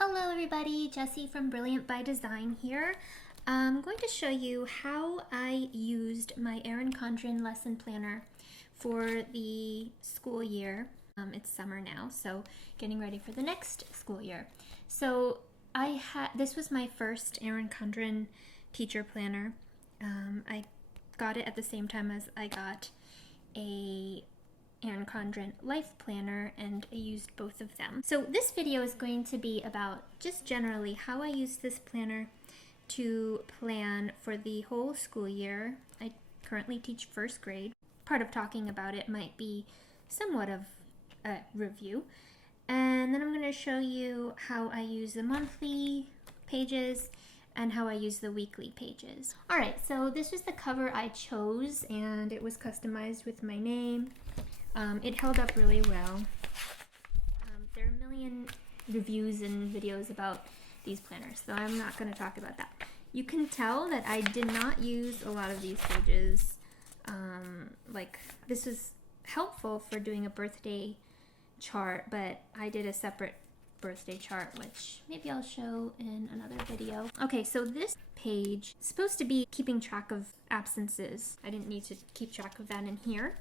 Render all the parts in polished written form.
Hello everybody, Jessi from Brilliant by Design here. I'm going to show you how I used my Erin Condren lesson planner for the school year. It's summer now, so getting ready for the next school year. So this was my first Erin Condren teacher planner. I got it at the same time as I got a Erin Condren life planner, and I used both of them. So this video is going to be about just generally how I use this planner to plan for the whole school year. I currently teach first grade. Part of talking about it might be somewhat of a review. And then I'm going to show you how I use the monthly pages and how I use the weekly pages. Alright, so this was the cover I chose, and it was customized with my name. It held up really well. There are a million reviews and videos about these planners, so I'm not going to talk about that. You can tell that I did not use a lot of these pages. This was helpful for doing a birthday chart, but I did a separate birthday chart, which maybe I'll show in another video. Okay, so this page is supposed to be keeping track of absences. I didn't need to keep track of that in here.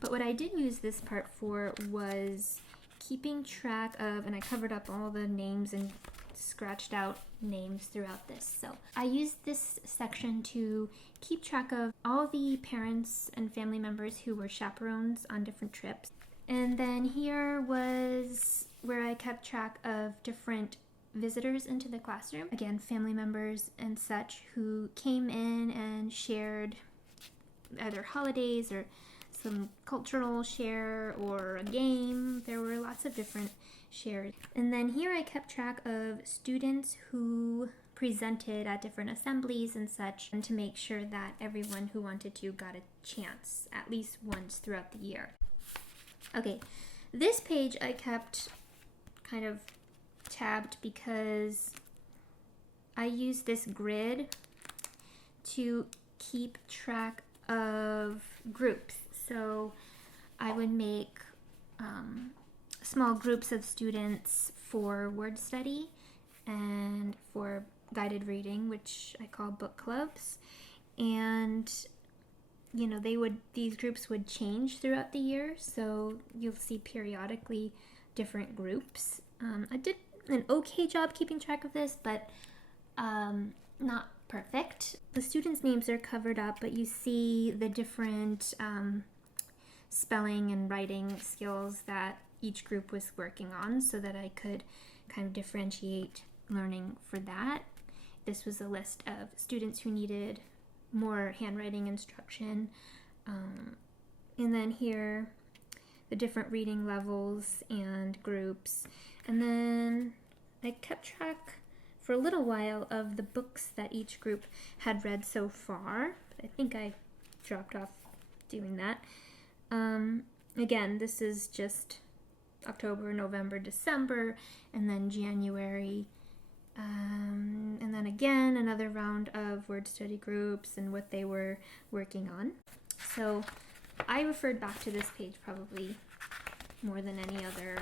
But what I did use this part for was keeping track of, and I covered up all the names and scratched out names throughout this. So I used this section to keep track of all the parents and family members who were chaperones on different trips. And then here was where I kept track of different visitors into the classroom. Again, family members and such who came in and shared either holidays or some cultural share or a game. There were lots of different shares. And then here I kept track of students who presented at different assemblies and such, and to make sure that everyone who wanted to got a chance at least once throughout the year. Okay, this page I kept kind of tabbed because I used this grid to keep track of groups. So I would make small groups of students for word study and for guided reading, which I call book clubs. And these groups would change throughout the year, so you'll see periodically different groups. I did an okay job keeping track of this, but not perfect. The students' names are covered up, but you see the different spelling and writing skills that each group was working on, so that I could kind of differentiate learning for that. This was a list of students who needed more handwriting instruction. And then here, the different reading levels and groups. And then I kept track for a little while of the books that each group had read so far. But I think I dropped off doing that. Again, this is just October, November, December, and then January. And then again, another round of word study groups and what they were working on. So I referred back to this page probably more than any other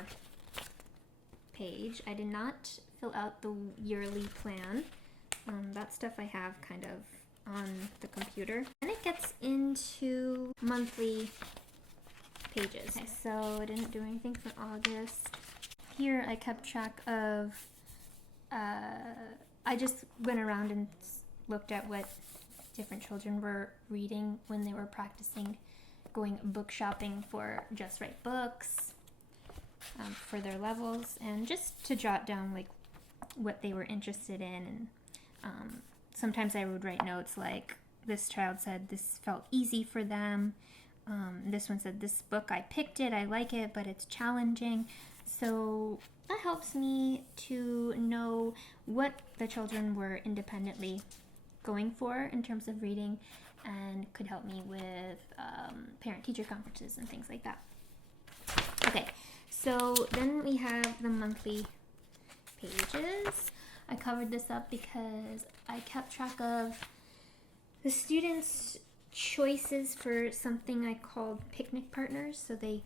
page. I did not fill out the yearly plan. That stuff I have kind of on the computer. And it gets into monthly pages. Okay, so I didn't do anything for August. Here I kept track of, I just went around and looked at what different children were reading when they were practicing going book shopping for Just Right books for their levels, and just to jot down like what they were interested in. And sometimes I would write notes like, this child said this felt easy for them. This one said, this book, I picked it, I like it, but it's challenging. So that helps me to know what the children were independently going for in terms of reading, and could help me with parent-teacher conferences and things like that. Okay, so then we have the monthly pages. I covered this up because I kept track of the students' choices for something I called picnic partners. So they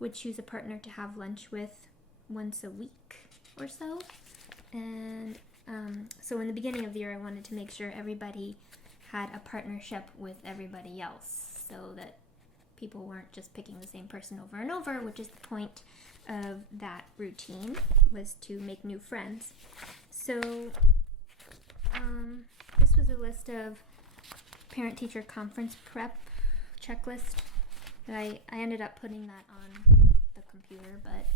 would choose a partner to have lunch with once a week or so. And so in the beginning of the year, I wanted to make sure everybody had a partnership with everybody else so that people weren't just picking the same person over and over, which is the point of that routine, was to make new friends. So this was a list of parent-teacher conference prep checklist that I ended up putting that on the computer, but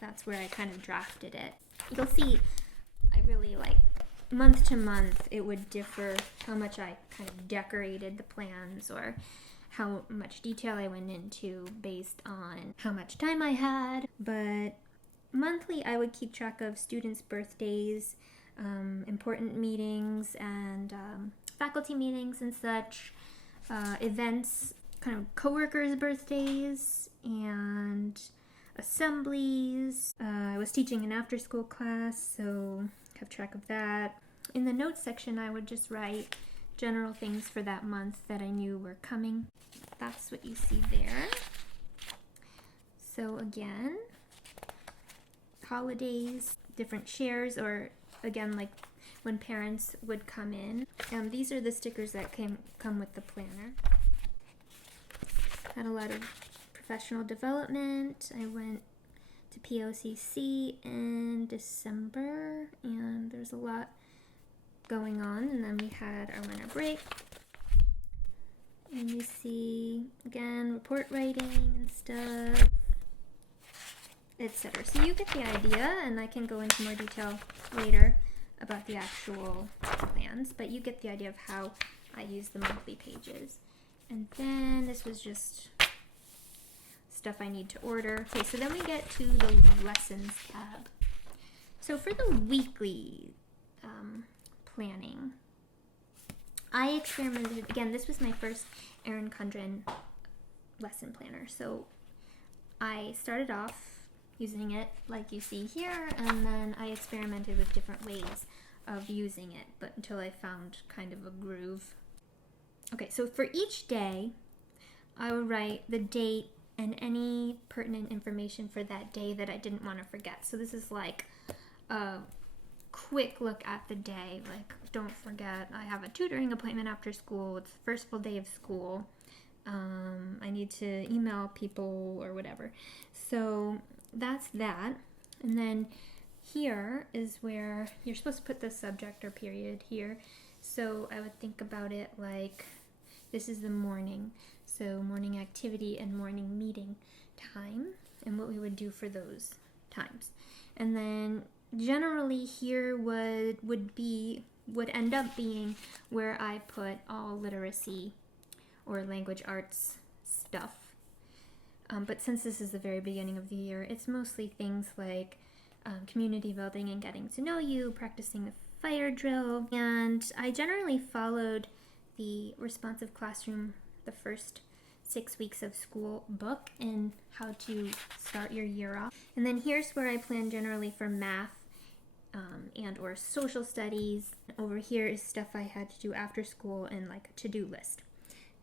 that's where I kind of drafted it. You'll see I really month to month it would differ how much I kind of decorated the plans or how much detail I went into based on how much time I had. But monthly I would keep track of students' birthdays, important meetings and faculty meetings and such, events, kind of coworkers' birthdays and assemblies. I was teaching an after-school class, so have track of that. In the notes section, I would just write general things for that month that I knew were coming. That's what you see there. So again, holidays, different shares, or again, like when parents would come in. These are the stickers that come with the planner. Had a lot of professional development. I went to POCC in December, and there's a lot going on. And then we had our winter break. And you see, again, report writing and stuff, etc. So you get the idea, and I can go into more detail later about the actual plans, but you get the idea of how I use the monthly pages. And then this was just stuff I need to order. Okay, so then we get to the lessons tab. So for the weekly planning, I experimented, again, this was my first Erin Condren lesson planner. So I started off using it like you see here, and then I experimented with different ways of using it, but until I found kind of a groove. Okay, so for each day, I would write the date and any pertinent information for that day that I didn't want to forget. So this is like a quick look at the day, like don't forget I have a tutoring appointment after school, it's the first full day of school, I need to email people or whatever. So that's that. And then here is where you're supposed to put the subject or period here. So I would think about it like this is the morning. So morning activity and morning meeting time and what we would do for those times. And then generally here would end up being where I put all literacy or language arts stuff. But since this is the very beginning of the year, it's mostly things like community building and getting to know you, practicing the fire drill. And I generally followed the Responsive Classroom, the first 6 weeks of school book, and how to start your year off. And then here's where I plan generally for math and or social studies. Over here is stuff I had to do after school and like a to-do list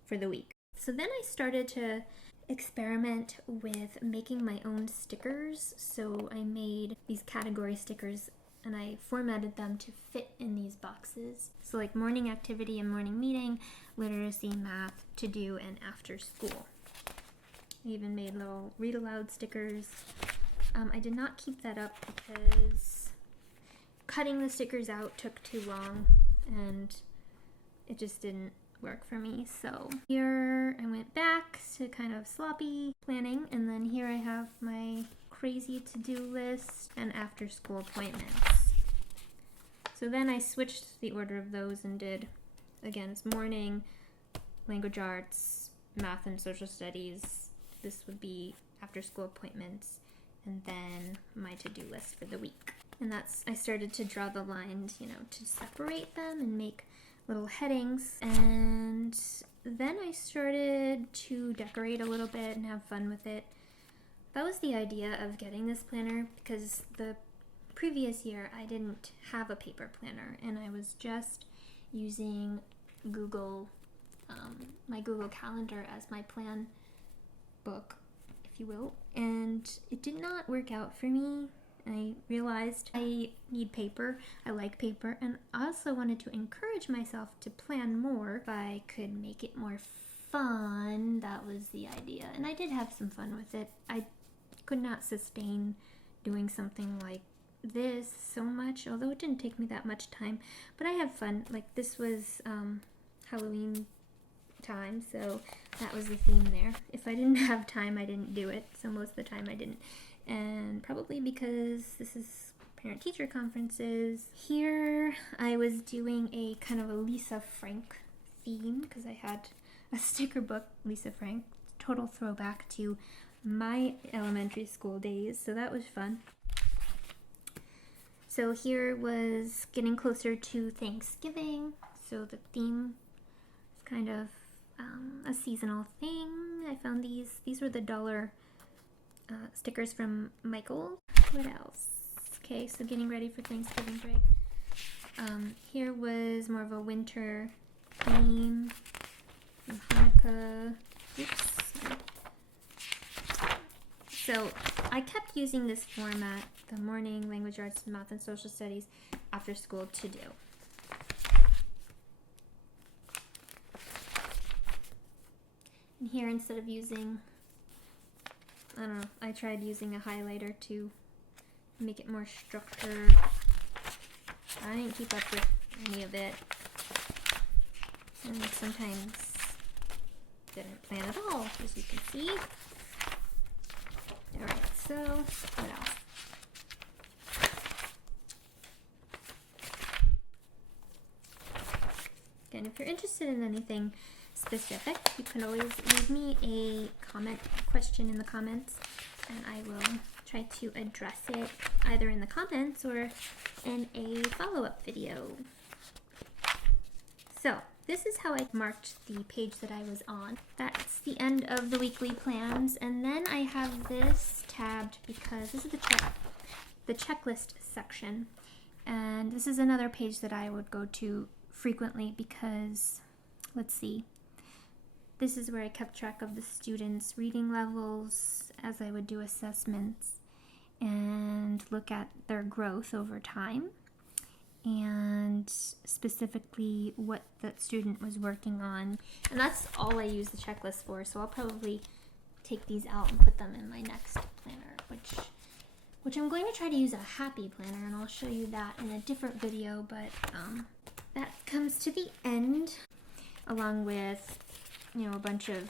for the week. So then I started to experiment with making my own stickers. So I made these category stickers and I formatted them to fit in these boxes. So like morning activity and morning meeting, literacy, math, to do, and after school. I even made little read aloud stickers. I did not keep that up because cutting the stickers out took too long and it just didn't work for me. So here I went back to kind of sloppy planning, and then here I have my crazy to-do list and after school appointments. So then I switched the order of those and did, again, it's morning, language arts, math and social studies. This would be after school appointments, and then my to-do list for the week. And I started to draw the lines, to separate them and make little headings. And then I started to decorate a little bit and have fun with it. That was the idea of getting this planner, because the previous year I didn't have a paper planner and I was just using my Google Calendar as my plan book, if you will, and it did not work out for me. I realized I need paper. I like paper, and I also wanted to encourage myself to plan more. If I could make it more fun, that was the idea. And I did have some fun with it. I could not sustain doing something like this so much, although it didn't take me that much time. But I have fun. Like, this was Halloween time, so that was the theme there. If I didn't have time, I didn't do it, so most of the time I didn't. And probably because this is parent-teacher conferences. Here I was doing a kind of a Lisa Frank theme because I had a sticker book, Lisa Frank, total throwback to my elementary school days, so that was fun. So here was getting closer to Thanksgiving, so the theme is kind of a seasonal thing. I found these were the dollar stickers from Michael. What else? Okay, so getting ready for Thanksgiving break. Here was more of a winter theme from Hanukkah. Oops. So I kept using this format, the morning language arts, math, and social studies after school to do. And here, instead of using, I don't know, I tried using a highlighter to make it more structured. I didn't keep up with any of it. And sometimes didn't plan at all, as you can see. Alright, so what else? Again, if you're interested in anything specific, you can always leave me a question in the comments, and I will try to address it either in the comments or in a follow-up video. So this is how I marked the page that I was on. That's the end of the weekly plans, and then I have this tabbed because this is the checklist section, and this is another page that I would go to frequently because, let's see, this is where I kept track of the students' reading levels as I would do assessments and look at their growth over time, and specifically what that student was working on. And that's all I use the checklist for, so I'll probably take these out and put them in my next planner, which I'm going to try to use a happy planner, and I'll show you that in a different video, but that comes to the end, along with, you know, a bunch of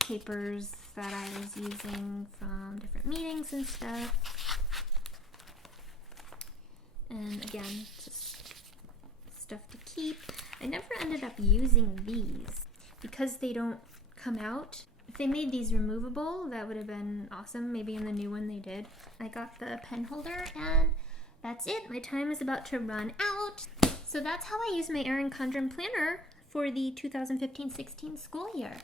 papers that I was using from different meetings and stuff. And again, just stuff to keep. I never ended up using these because they don't come out. If they made these removable, that would have been awesome. Maybe in the new one they did. I got the pen holder, and that's it. My time is about to run out. So that's how I use my Erin Condren planner for the 2015-16 school year.